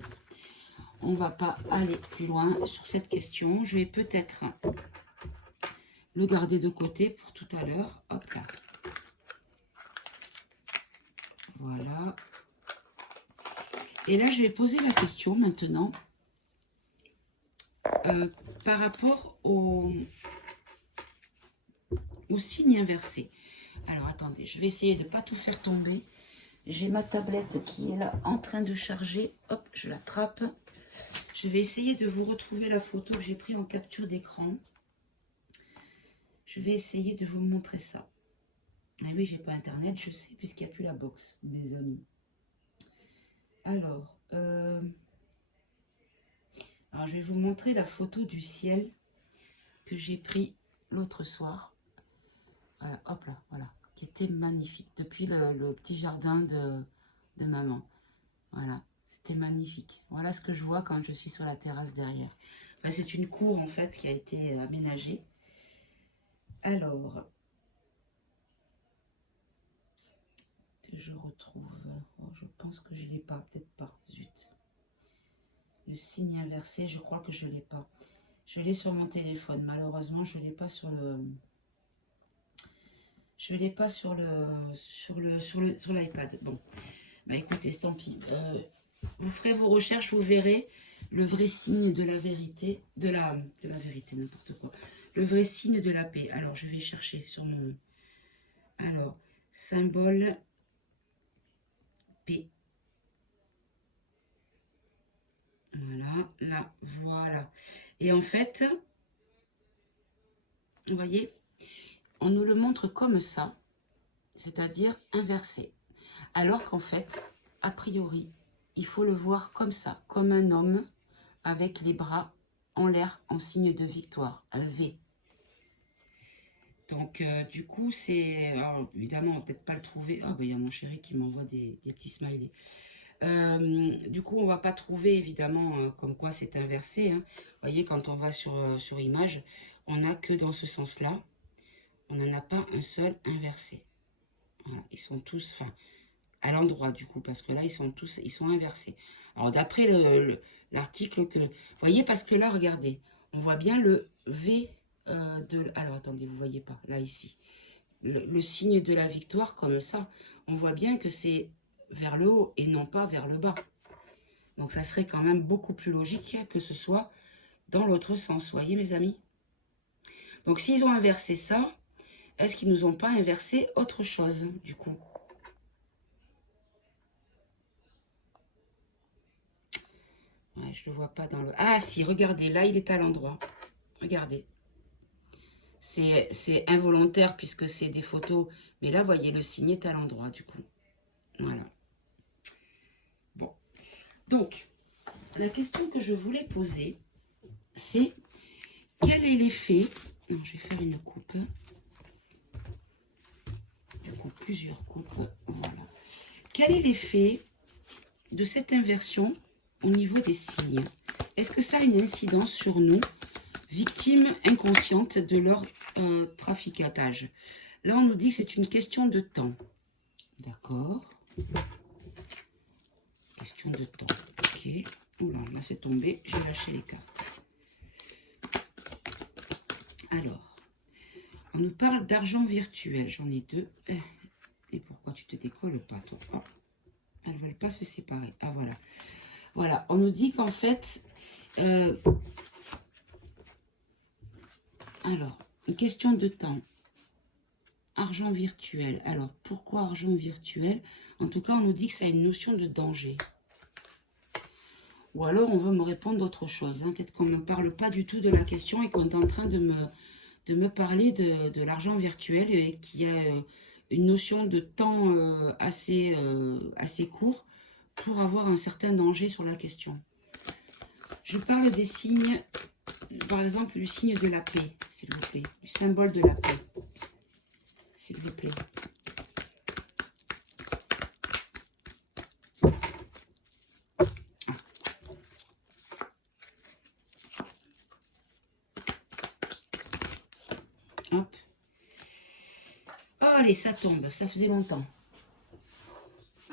on ne va pas aller plus loin sur cette question. Je vais peut-être le garder de côté pour tout à l'heure. Hop là. Voilà. Et là, je vais poser la question maintenant par rapport au signe inversé. Alors, attendez, je vais essayer de ne pas tout faire tomber. J'ai ma tablette qui est là en train de charger. Hop, je l'attrape. Je vais essayer de vous retrouver la photo que j'ai prise en capture d'écran. Je vais essayer de vous montrer ça. Ah oui, j'ai pas internet, je sais, puisqu'il n'y a plus la box, mes amis. Alors, je vais vous montrer la photo du ciel que j'ai pris l'autre soir. Voilà, hop là, voilà, qui était magnifique, depuis le petit jardin de maman. Voilà, c'était magnifique. Voilà ce que je vois quand je suis sur la terrasse derrière. Enfin, c'est une cour, en fait, qui a été aménagée. Alors... je retrouve, oh, je pense que je ne l'ai pas, peut-être pas, zut. Le signe inversé, je crois que je ne l'ai pas. Je l'ai sur mon téléphone, malheureusement, je ne l'ai pas sur le... Je l'ai pas sur l'iPad. Bon, bah écoutez, tant pis. Vous ferez vos recherches, vous verrez le vrai signe de la vérité, de la vérité, n'importe quoi. Le vrai signe de la paix. Alors, je vais chercher sur mon... Alors, symbole... P. Voilà, là, voilà. Et en fait, vous voyez, on nous le montre comme ça, c'est-à-dire inversé. Alors qu'en fait, a priori, il faut le voir comme ça, comme un homme avec les bras en l'air en signe de victoire, un V. Donc, du coup, c'est... Alors, évidemment, on va peut-être pas le trouver. Ah, ben, il y a mon chéri qui m'envoie des petits smileys. Du coup, on va pas trouver, évidemment, comme quoi c'est inversé. Hein. Vous voyez, quand on va sur image, on n'a que dans ce sens-là. On n'en a pas un seul inversé. Voilà, ils sont tous... Enfin, à l'endroit, du coup, parce que là, ils sont inversés. Alors, d'après l'article que... Vous voyez, parce que là, regardez, on voit bien le V... alors, attendez, vous voyez pas, là, ici. Le signe de la victoire, comme ça, on voit bien que c'est vers le haut et non pas vers le bas. Donc, ça serait quand même beaucoup plus logique que ce soit dans l'autre sens, vous voyez, mes amis. Donc, s'ils ont inversé ça, est-ce qu'ils nous ont pas inversé autre chose, du coup? Ouais, je ne le vois pas dans le... Ah, si, regardez, là, il est à l'endroit. Regardez. C'est involontaire puisque c'est des photos. Mais là, voyez, le signe est à l'endroit, du coup. Voilà. Bon. Donc, la question que je voulais poser, c'est quel est l'effet... Non, je vais faire une coupe. Du coup, plusieurs coupes. Voilà. Quel est l'effet de cette inversion au niveau des signes. Est-ce que ça a une incidence sur nous, victimes inconscientes de leur traficotage? Là, on nous dit que c'est une question de temps. D'accord. Question de temps. Ok. Oula, là c'est tombé. J'ai lâché les cartes. Alors, on nous parle d'argent virtuel. J'en ai deux. Et pourquoi tu te décolles pas, toi? Oh, elles ne veulent pas se séparer. Ah, voilà. Voilà, on nous dit qu'en fait... alors, une question de temps. Argent virtuel. Alors, pourquoi argent virtuel? En tout cas, on nous dit que ça a une notion de danger. Ou alors, on veut me répondre d'autre chose. Hein. Peut-être qu'on ne me parle pas du tout de la question et qu'on est en train de me parler de l'argent virtuel et qui a une notion de temps assez court pour avoir un certain danger sur la question. Je parle des signes, par exemple, du signe de la paix, s'il vous plaît. Du symbole de la paix. S'il vous plaît. Hop. Oh, allez, ça tombe. Ça faisait longtemps.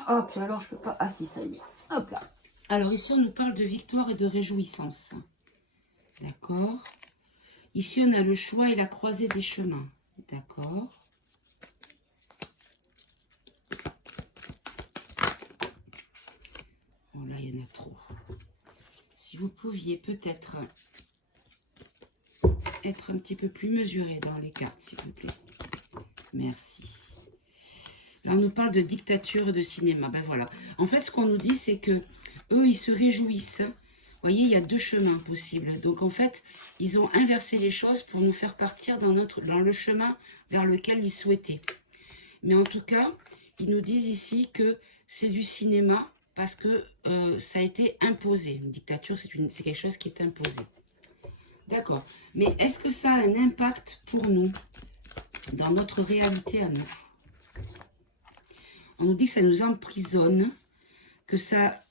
Hop, alors je peux pas... Ah si, ça y est. Hop là. Alors ici, on nous parle de victoire et de réjouissance. D'accord. Ici, on a le choix et la croisée des chemins. D'accord. Oh là, il y en a trop. Si vous pouviez peut-être être un petit peu plus mesuré dans les cartes, s'il vous plaît. Merci. Là, on nous parle de dictature et de cinéma. Ben voilà. En fait, ce qu'on nous dit, c'est que eux, ils se réjouissent. Vous voyez, il y a deux chemins possibles. Donc, en fait, ils ont inversé les choses pour nous faire partir dans le chemin vers lequel ils souhaitaient. Mais en tout cas, ils nous disent ici que c'est du cinéma parce que ça a été imposé. Une dictature, c'est quelque chose qui est imposé. D'accord. Mais est-ce que ça a un impact pour nous, dans notre réalité à nous? On nous dit que ça nous emprisonne, que ça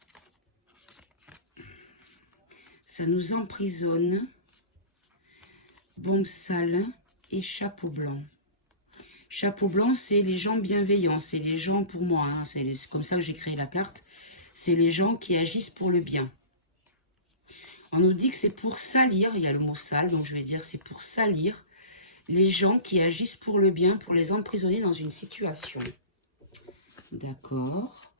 nous emprisonne. Bombe sale et chapeau blanc. Chapeau blanc, c'est les gens bienveillants, c'est les gens pour moi, hein, c'est comme ça que j'ai créé la carte, c'est les gens qui agissent pour le bien. On nous dit que c'est pour salir, il y a le mot sale, donc je vais dire c'est pour salir les gens qui agissent pour le bien, pour les emprisonner dans une situation. D'accord.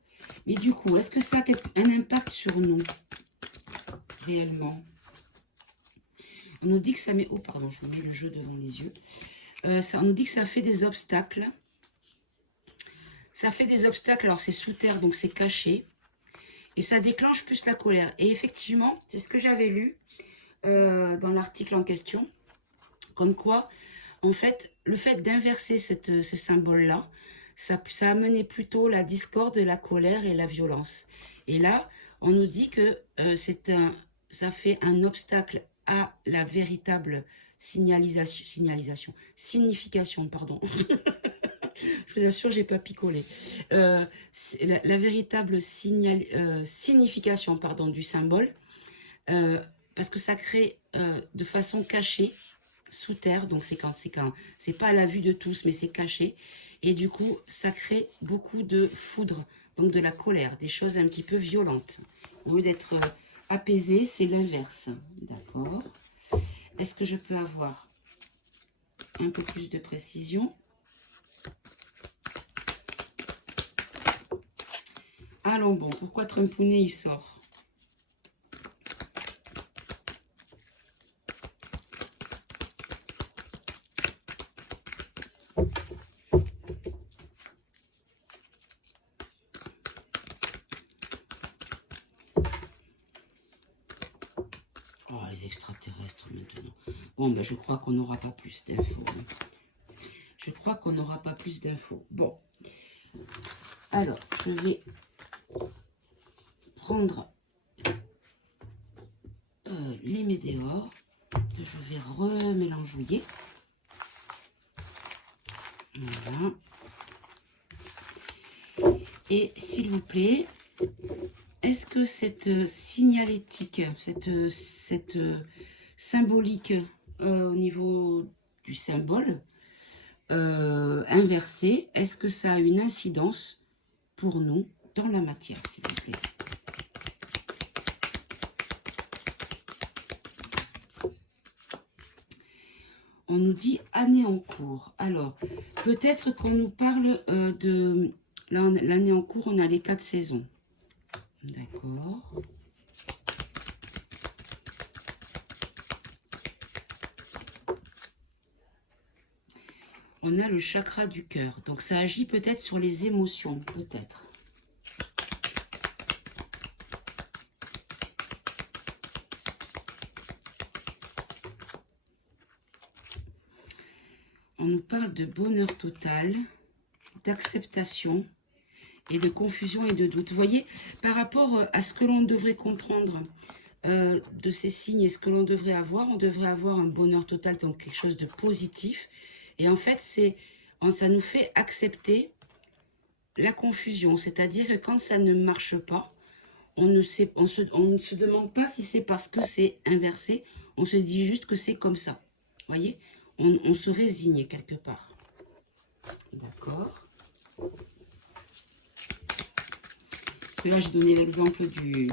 Mais du coup, est-ce que ça a un impact sur nous, réellement? On nous dit que ça met... Oh, pardon, je vous mets le jeu devant les yeux. On nous dit que ça fait des obstacles. Ça fait des obstacles, alors c'est sous terre, donc c'est caché. Et ça déclenche plus la colère. Et effectivement, c'est ce que j'avais lu dans l'article en question. Comme quoi, en fait, le fait d'inverser ce symbole-là, ça a amené plutôt la discorde, la colère et la violence. Et là, on nous dit que ça fait un obstacle à la véritable signification, pardon. Je vous assure, j'ai pas picolé. La véritable signification, pardon, du symbole, parce que ça crée de façon cachée, sous terre, donc c'est pas à la vue de tous, mais c'est caché, et du coup, ça crée beaucoup de foudre, donc de la colère, des choses un petit peu violentes. Au lieu d'être apaisé, c'est l'inverse. D'accord. Est-ce que je peux avoir un peu plus de précision? Allons bon, pourquoi Trumpounet il sort? Oh, les extraterrestres maintenant. Bon, ben je crois qu'on n'aura pas plus d'infos. Je crois qu'on n'aura pas plus d'infos. Bon. Alors, je vais prendre les météores. Je vais remélangeouiller. Voilà. Et s'il vous plaît, est-ce que cette signalétique, cette symbolique au niveau du symbole inversé, est-ce que ça a une incidence pour nous dans la matière, s'il vous plaît? On nous dit année en cours. Alors, peut-être qu'on nous parle de l'année en cours, on a les 4 saisons. D'accord. On a le chakra du cœur. Donc, ça agit peut-être sur les émotions, peut-être. On nous parle de bonheur total, d'acceptation et de confusion et de doute. Vous voyez, par rapport à ce que l'on devrait comprendre de ces signes et ce que l'on devrait avoir, on devrait avoir un bonheur total, donc quelque chose de positif. Et en fait, ça nous fait accepter la confusion. C'est-à-dire que quand ça ne marche pas, on ne se demande pas si c'est parce que c'est inversé. On se dit juste que c'est comme ça. Vous voyez, on se résigne quelque part. D'accord. Parce que là, j'ai donné l'exemple du...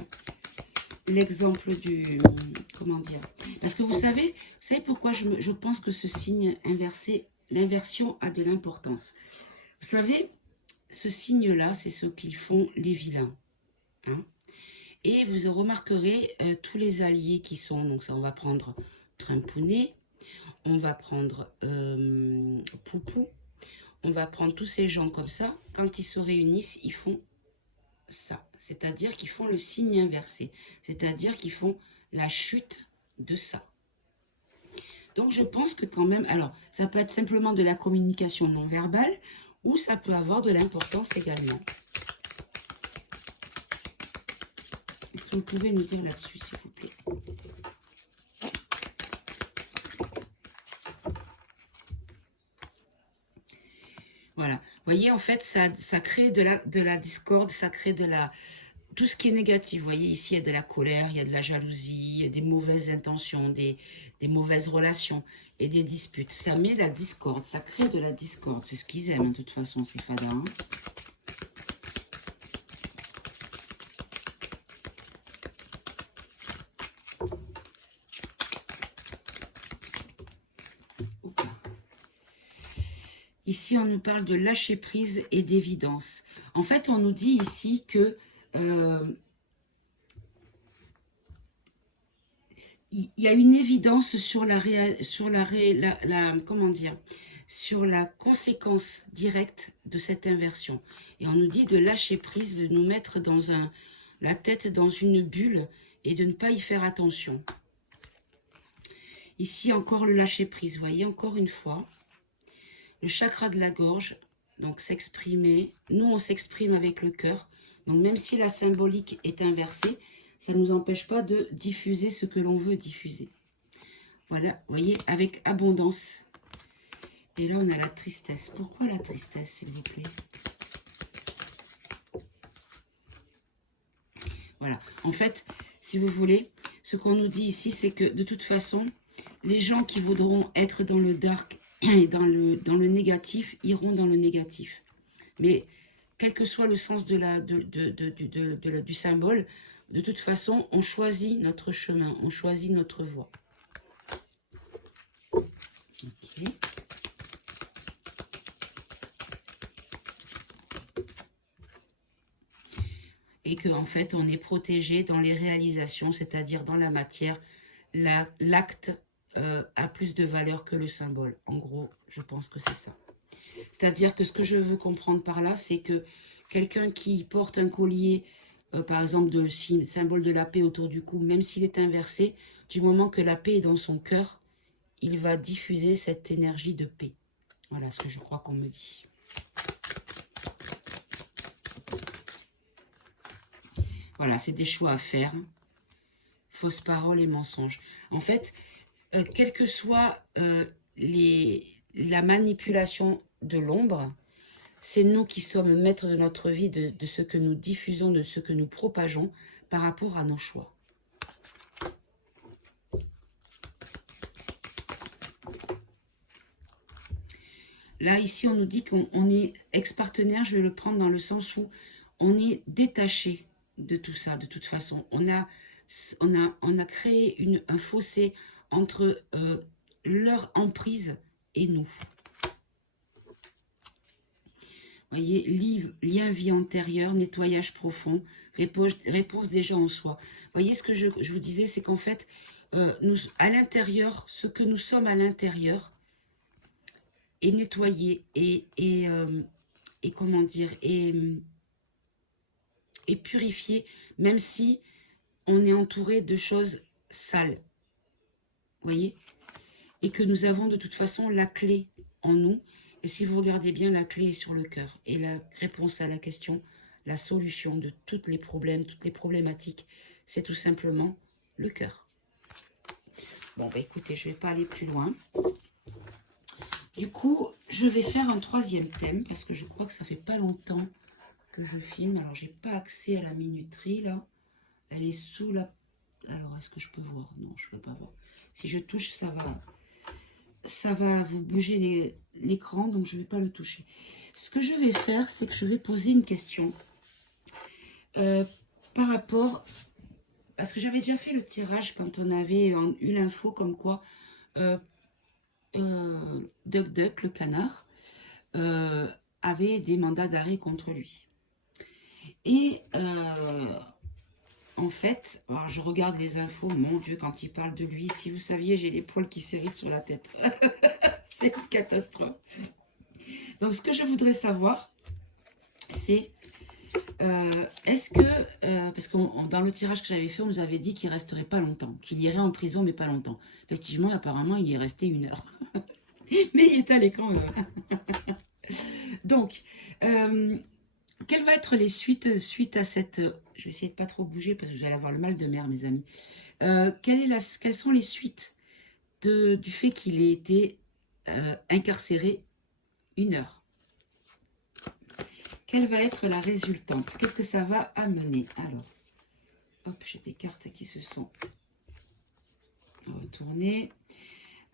Comment dire? Parce que vous savez pourquoi je pense que ce signe inversé, l'inversion a de l'importance. Vous savez, ce signe-là, c'est ce qu'ils font les vilains. Hein? Et vous remarquerez tous les alliés qui sont, donc ça on va prendre Trimpounet, on va prendre Poupou, on va prendre tous ces gens comme ça, quand ils se réunissent, ils font ça. C'est-à-dire qu'ils font le signe inversé. C'est-à-dire qu'ils font la chute de ça. Donc je pense que quand même, alors ça peut être simplement de la communication non verbale ou ça peut avoir de l'importance également. Est-ce que vous pouvez nous dire là-dessus, s'il vous plaît? Voilà. Vous voyez, en fait, ça crée de la discorde, ça crée tout ce qui est négatif. Vous voyez, ici, il y a de la colère, il y a de la jalousie, il y a des mauvaises intentions, des mauvaises relations et des disputes. Ça met la discorde, ça crée de la discorde. C'est ce qu'ils aiment, de toute façon, ces fadas. Hein. Ici, on nous parle de lâcher prise et d'évidence. En fait, on nous dit ici que il y a une évidence sur comment dire, sur la conséquence directe de cette inversion. Et on nous dit de lâcher prise, de nous mettre dans la tête dans une bulle et de ne pas y faire attention. Ici, encore le lâcher prise, vous voyez, encore une fois. Le chakra de la gorge, donc s'exprimer. Nous, on s'exprime avec le cœur. Donc, même si la symbolique est inversée, ça ne nous empêche pas de diffuser ce que l'on veut diffuser. Voilà, vous voyez, avec abondance. Et là, on a la tristesse. Pourquoi la tristesse, s'il vous plaît? Voilà. En fait, si vous voulez, ce qu'on nous dit ici, c'est que de toute façon, les gens qui voudront être dans le dark et dans le négatif, iront dans le négatif. Mais quel que soit le sens du symbole, de toute façon, on choisit notre chemin, on choisit notre voie. Okay. Et qu'en fait, on est protégé dans les réalisations, c'est-à-dire dans la matière, l'acte a plus de valeur que le symbole. En gros, je pense que c'est ça. C'est-à-dire que ce que je veux comprendre par là, c'est que quelqu'un qui porte un collier, par exemple, de symbole de la paix autour du cou, même s'il est inversé, du moment que la paix est dans son cœur, il va diffuser cette énergie de paix. Voilà ce que je crois qu'on me dit. Voilà, c'est des choix à faire. Fausses paroles et mensonges. En fait, quelle que soit la manipulation de l'ombre, c'est nous qui sommes maîtres de notre vie, de ce que nous diffusons, de ce que nous propageons par rapport à nos choix. Là, ici, on nous dit qu'on est ex-partenaire. Je vais le prendre dans le sens où on est détaché de tout ça, de toute façon. On a créé un fossé entre leur emprise et nous. Voyez, lien vie antérieure, nettoyage profond, réponse déjà en soi. Voyez, ce que je vous disais, c'est qu'en fait, nous, à l'intérieur, ce que nous sommes à l'intérieur est nettoyé et comment dire, est purifié, même si on est entouré de choses sales. Voyez, et que nous avons de toute façon la clé en nous. Et si vous regardez bien, la clé est sur le cœur. Et la réponse à la question, la solution de tous les problèmes, toutes les problématiques, c'est tout simplement le cœur. Bon, bah écoutez, je ne vais pas aller plus loin. Du coup, je vais faire un troisième thème, parce que je crois que ça fait pas longtemps que je filme. Alors, j'ai pas accès à la minuterie, là. Elle est sous la... Alors, est-ce que je peux voir? Non, je ne peux pas voir. Si je touche, ça va vous bouger l'écran, donc je ne vais pas le toucher. Ce que je vais faire, c'est que je vais poser une question par rapport... Parce que j'avais déjà fait le tirage quand on avait eu l'info comme quoi Duck Duck, le canard, avait des mandats d'arrêt contre lui. Et en fait, alors je regarde les infos, mon Dieu, quand il parle de lui, si vous saviez, j'ai les poils qui s'érissent sur la tête. C'est une catastrophe. Donc, ce que je voudrais savoir, c'est est-ce que, parce que dans le tirage que j'avais fait, on nous avait dit qu'il ne resterait pas longtemps, qu'il irait en prison, mais pas longtemps. Effectivement, apparemment, il y est resté 1 heure. Mais il est à l'écran. Donc, quelles vont être les suite à cette... Je vais essayer de ne pas trop bouger parce que je vais avoir le mal de mer, mes amis. Quelles sont les suites du fait qu'il ait été incarcéré 1 heure? Quelle va être la résultante? Qu'est-ce que ça va amener? Alors, hop, j'ai des cartes qui se sont retournées.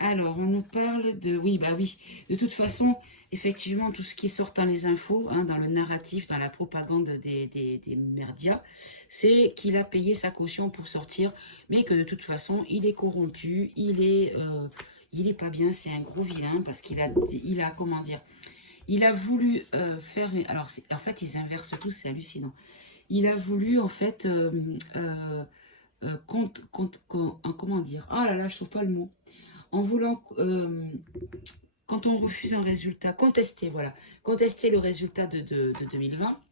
Alors, on nous parle de... Oui, bah oui. De toute façon, effectivement, tout ce qui sort dans les infos, hein, dans le narratif, dans la propagande des médias, c'est qu'il a payé sa caution pour sortir, mais que de toute façon, il est corrompu, il est pas bien, c'est un gros vilain, parce qu'il a, comment dire, il a voulu faire... Alors, en fait, ils inversent tous, c'est hallucinant. Il a voulu, en fait, comment dire? Oh là là, je trouve pas le mot. En voulant, quand on refuse un résultat, contester, voilà, contester le résultat de 2020,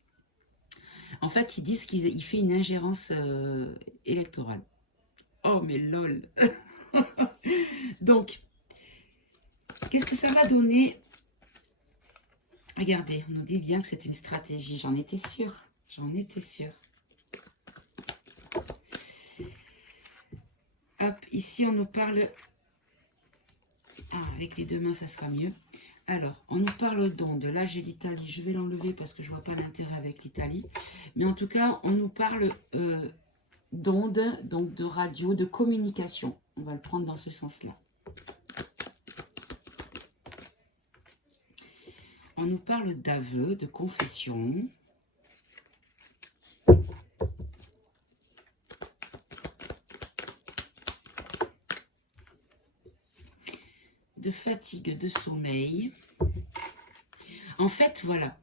en fait, ils disent qu'il fait une ingérence électorale. Oh, mais lol. Donc, qu'est-ce que ça va donner? Regardez, on nous dit bien que c'est une stratégie. J'en étais sûre. J'en étais sûre. Hop, ici, on nous parle... Ah, avec les 2 mains, ça sera mieux. Alors, on nous parle donc de là, j'ai l'Italie. Je vais l'enlever parce que je ne vois pas l'intérêt avec l'Italie. Mais en tout cas, on nous parle d'ondes, donc de radio, de communication. On va le prendre dans ce sens-là. On nous parle d'aveu, de confession. De fatigue, de sommeil. En fait, voilà.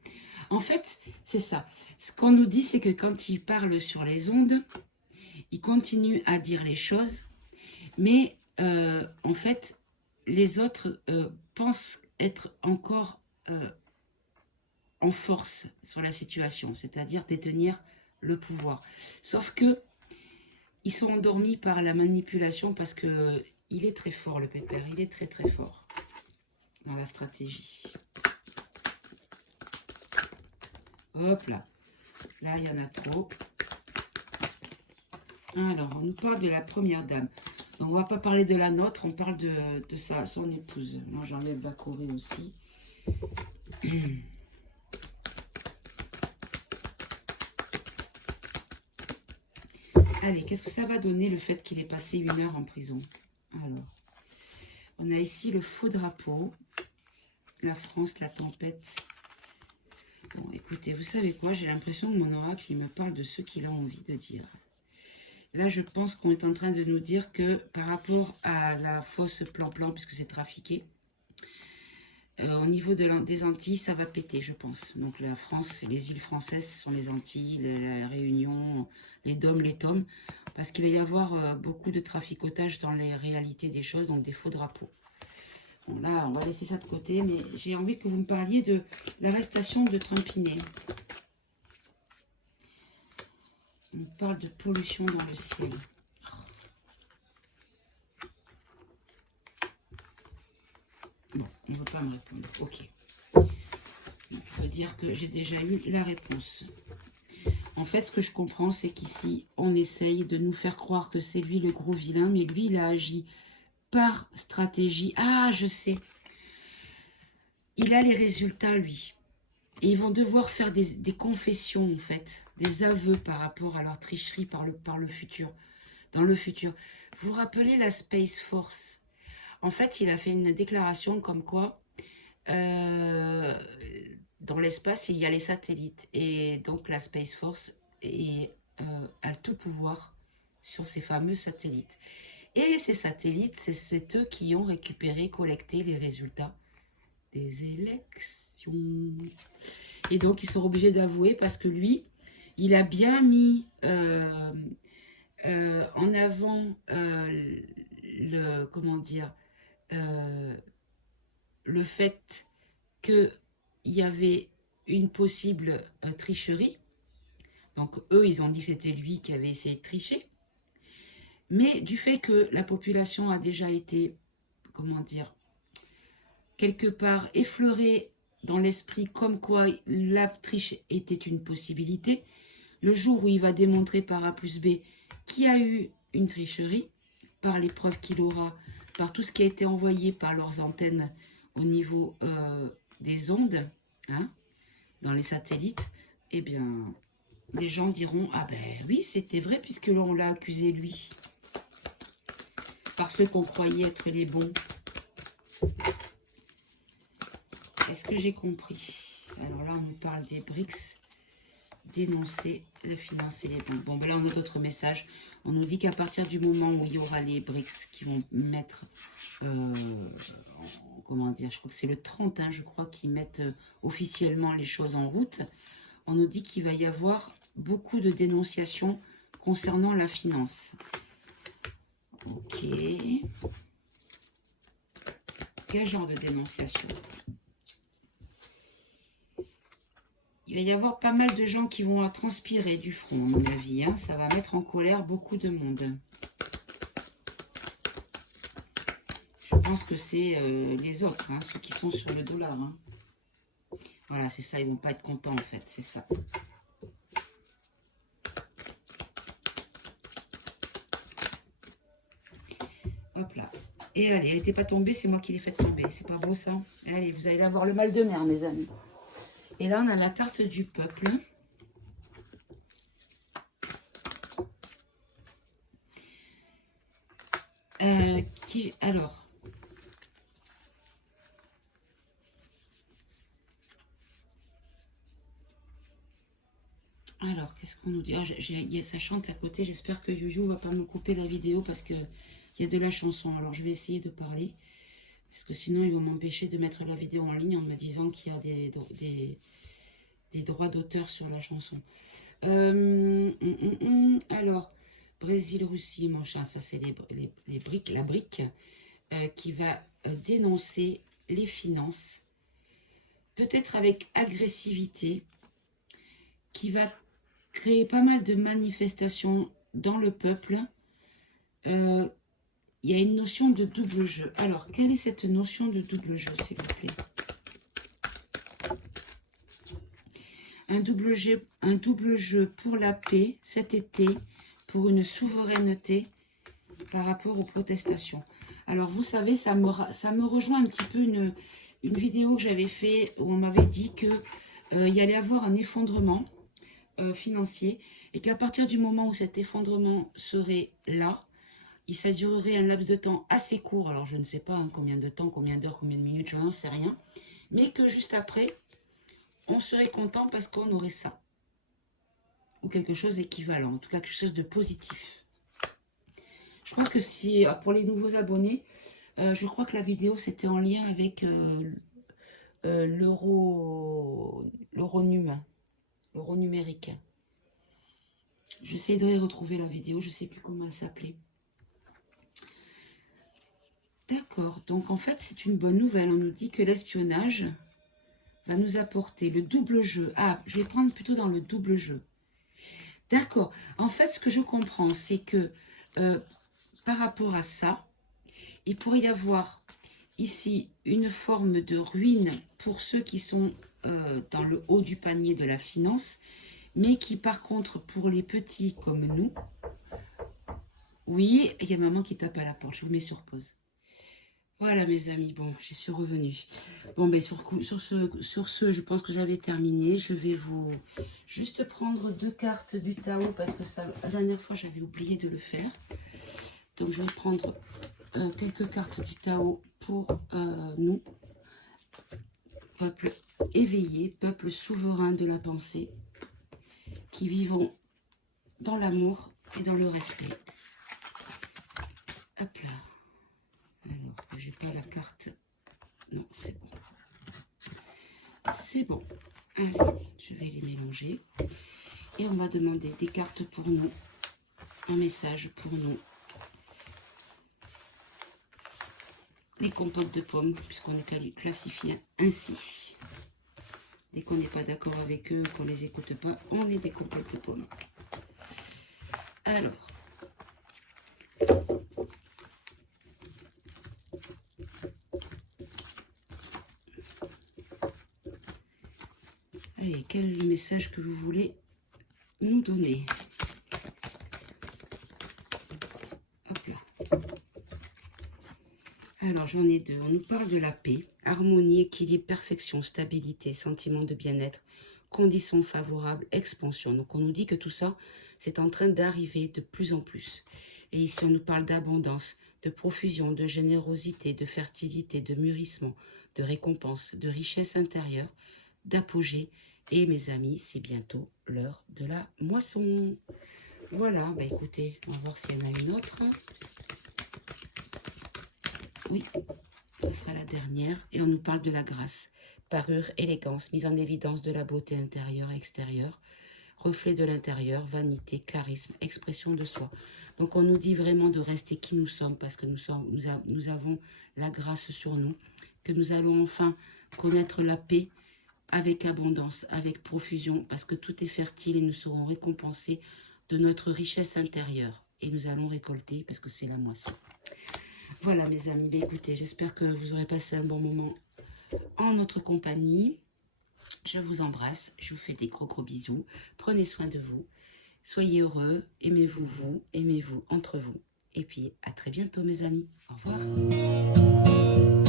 En fait, c'est ça. Ce qu'on nous dit, c'est que quand il parle sur les ondes, il continue à dire les choses, mais en fait, les autres pensent être encore en force sur la situation, c'est-à-dire détenir le pouvoir. Sauf que ils sont endormis par la manipulation parce que il est très fort, le pépère. Il est très très fort dans la stratégie. Hop là. Là, il y en a trop. Alors, on nous parle de la première dame. Donc, on ne va pas parler de la nôtre, on parle de son épouse. Moi, j'enlève la Corée aussi. Allez, qu'est-ce que ça va donner le fait qu'il ait passé 1 heure en prison? Alors, on a ici le faux drapeau. La France, la tempête. Bon, écoutez, vous savez quoi? J'ai l'impression que mon oracle, il me parle de ce qu'il a envie de dire. Là, je pense qu'on est en train de nous dire que par rapport à la fausse plan-plan, puisque c'est trafiqué, au niveau des Antilles, ça va péter, je pense. Donc la France, les îles françaises sont les Antilles, la Réunion, les DOM, les TOM, parce qu'il va y avoir beaucoup de traficotage dans les réalités des choses, donc des faux drapeaux. Bon, là, on va laisser ça de côté, mais j'ai envie que vous me parliez de l'arrestation de Trumpinet. On parle de pollution dans le ciel. Bon, on ne veut pas me répondre. Ok. Il faut dire que j'ai déjà eu la réponse. En fait, ce que je comprends, c'est qu'ici, on essaye de nous faire croire que c'est lui le gros vilain, mais lui, il a agi par stratégie. Ah, je sais. Il a les résultats, lui. Et ils vont devoir faire des confessions, en fait, des aveux par rapport à leur tricherie par le futur, dans le futur. Vous vous rappelez la Space Force? En fait, il a fait une déclaration comme quoi, dans l'espace, il y a les satellites. Et donc, la Space Force a tout pouvoir sur ces fameux satellites. Et ces satellites, c'est eux qui ont récupéré, collecté les résultats des élections. Et donc, ils sont obligés d'avouer parce que lui, il a bien mis en avant comment dire, le fait qu'il y avait une possible tricherie. Donc, eux, ils ont dit que c'était lui qui avait essayé de tricher. Mais du fait que la population a déjà été, comment dire, quelque part effleurée dans l'esprit comme quoi la triche était une possibilité, le jour où il va démontrer par A plus B qu'il y a eu une tricherie, par les preuves qu'il aura, par tout ce qui a été envoyé par leurs antennes au niveau des ondes, hein, dans les satellites, eh bien, les gens diront « Ah ben oui, c'était vrai puisque l'on l'a accusé lui. » Par ceux qu'on croyait être les bons. Est-ce que j'ai compris? Alors là, on nous parle des BRICS, dénoncer, le financer les bons. Bon, ben là, on a d'autres messages. On nous dit qu'à partir du moment où il y aura les BRICS qui vont mettre, comment dire, je crois que c'est le 30, hein, je crois, qu'ils mettent officiellement les choses en route. On nous dit qu'il va y avoir beaucoup de dénonciations concernant la finance. Ok. Quel genre de dénonciation? Il va y avoir pas mal de gens qui vont transpirer du front, à mon avis. Hein. Ça va mettre en colère beaucoup de monde. Je pense que c'est les autres, hein, ceux qui sont sur le dollar. Hein. Voilà, c'est ça, ils vont pas être contents en fait, c'est ça. Hop là. Et allez, elle n'était pas tombée, c'est moi qui l'ai fait tomber. C'est pas beau ça? Allez, vous allez avoir le mal de mer, mes amis. Et là, on a la carte du peuple. Alors, qu'est-ce qu'on nous dit? Oh, ça chante à côté. J'espère que Youyou va pas me couper la vidéo parce que il y a de la chanson. Alors, je vais essayer de parler. Parce que sinon, ils vont m'empêcher de mettre la vidéo en ligne en me disant qu'il y a des droits d'auteur sur la chanson. Alors, Brésil, Russie, mon chat, ça c'est les briques, la brique qui va dénoncer les finances, peut-être avec agressivité, qui va créer pas mal de manifestations dans le peuple. Il y a une notion de double jeu. Alors, quelle est cette notion de double jeu, s'il vous plaît? Un double jeu pour la paix cet été, pour une souveraineté par rapport aux protestations. Alors, vous savez, ça me rejoint un petit peu une vidéo que j'avais fait où on m'avait dit qu'il y allait avoir un effondrement financier et qu'à partir du moment où cet effondrement serait là, ça durerait un laps de temps assez court, alors je ne sais pas hein, combien de temps, combien d'heures, combien de minutes, je n'en sais rien, mais que juste après, on serait content parce qu'on aurait ça, ou quelque chose d'équivalent, en tout cas quelque chose de positif. Je crois que si, pour les nouveaux abonnés, je crois que la vidéo c'était en lien avec l'euro numérique. J'essaie de retrouver la vidéo, je ne sais plus comment elle s'appelait. D'accord, donc en fait c'est une bonne nouvelle. On nous dit que l'espionnage va nous apporter le double jeu. Ah, je vais prendre plutôt dans le double jeu. D'accord, en fait ce que je comprends c'est que par rapport à ça, il pourrait y avoir ici une forme de ruine pour ceux qui sont dans le haut du panier de la finance, mais qui par contre pour les petits comme nous, oui, il y a maman qui tape à la porte, je vous mets sur pause. Voilà mes amis, bon, je suis revenue. Bon, ben sur ce, je pense que j'avais terminé. Je vais vous juste prendre 2 cartes du Tao parce que ça, la dernière fois j'avais oublié de le faire. Donc je vais prendre quelques cartes du Tao pour nous, peuple éveillé, peuple souverain de la pensée, qui vivons dans l'amour et dans le respect. Hop là. Alors, j'ai pas la carte. Non, c'est bon. C'est bon. Allez, je vais les mélanger. Et on va demander des cartes pour nous. Un message pour nous. Les compotes de pommes, puisqu'on est classifié ainsi. Dès qu'on n'est pas d'accord avec eux, qu'on les écoute pas, on est des compotes de pommes. Alors. Allez, quel est le message que vous voulez nous donner? Hop là. Alors, j'en ai 2. On nous parle de la paix, harmonie, équilibre, perfection, stabilité, sentiment de bien-être, conditions favorables, expansion. Donc, on nous dit que tout ça, c'est en train d'arriver de plus en plus. Et ici, on nous parle d'abondance, de profusion, de générosité, de fertilité, de mûrissement, de récompense, de richesse intérieure, d'apogée. Et mes amis, c'est bientôt l'heure de la moisson. Voilà, bah écoutez, on va voir s'il y en a une autre. Oui, ça sera la dernière. Et on nous parle de la grâce, parure, élégance, mise en évidence de la beauté intérieure et extérieure, reflet de l'intérieur, vanité, charisme, expression de soi. Donc on nous dit vraiment de rester qui nous sommes parce que nous avons la grâce sur nous, que nous allons enfin connaître la paix, avec abondance, avec profusion, parce que tout est fertile et nous serons récompensés de notre richesse intérieure. Et nous allons récolter parce que c'est la moisson. Voilà mes amis, bien, écoutez, j'espère que vous aurez passé un bon moment en notre compagnie. Je vous embrasse, je vous fais des gros bisous. Prenez soin de vous, soyez heureux, aimez-vous, aimez-vous entre vous. Et puis à très bientôt mes amis, au revoir.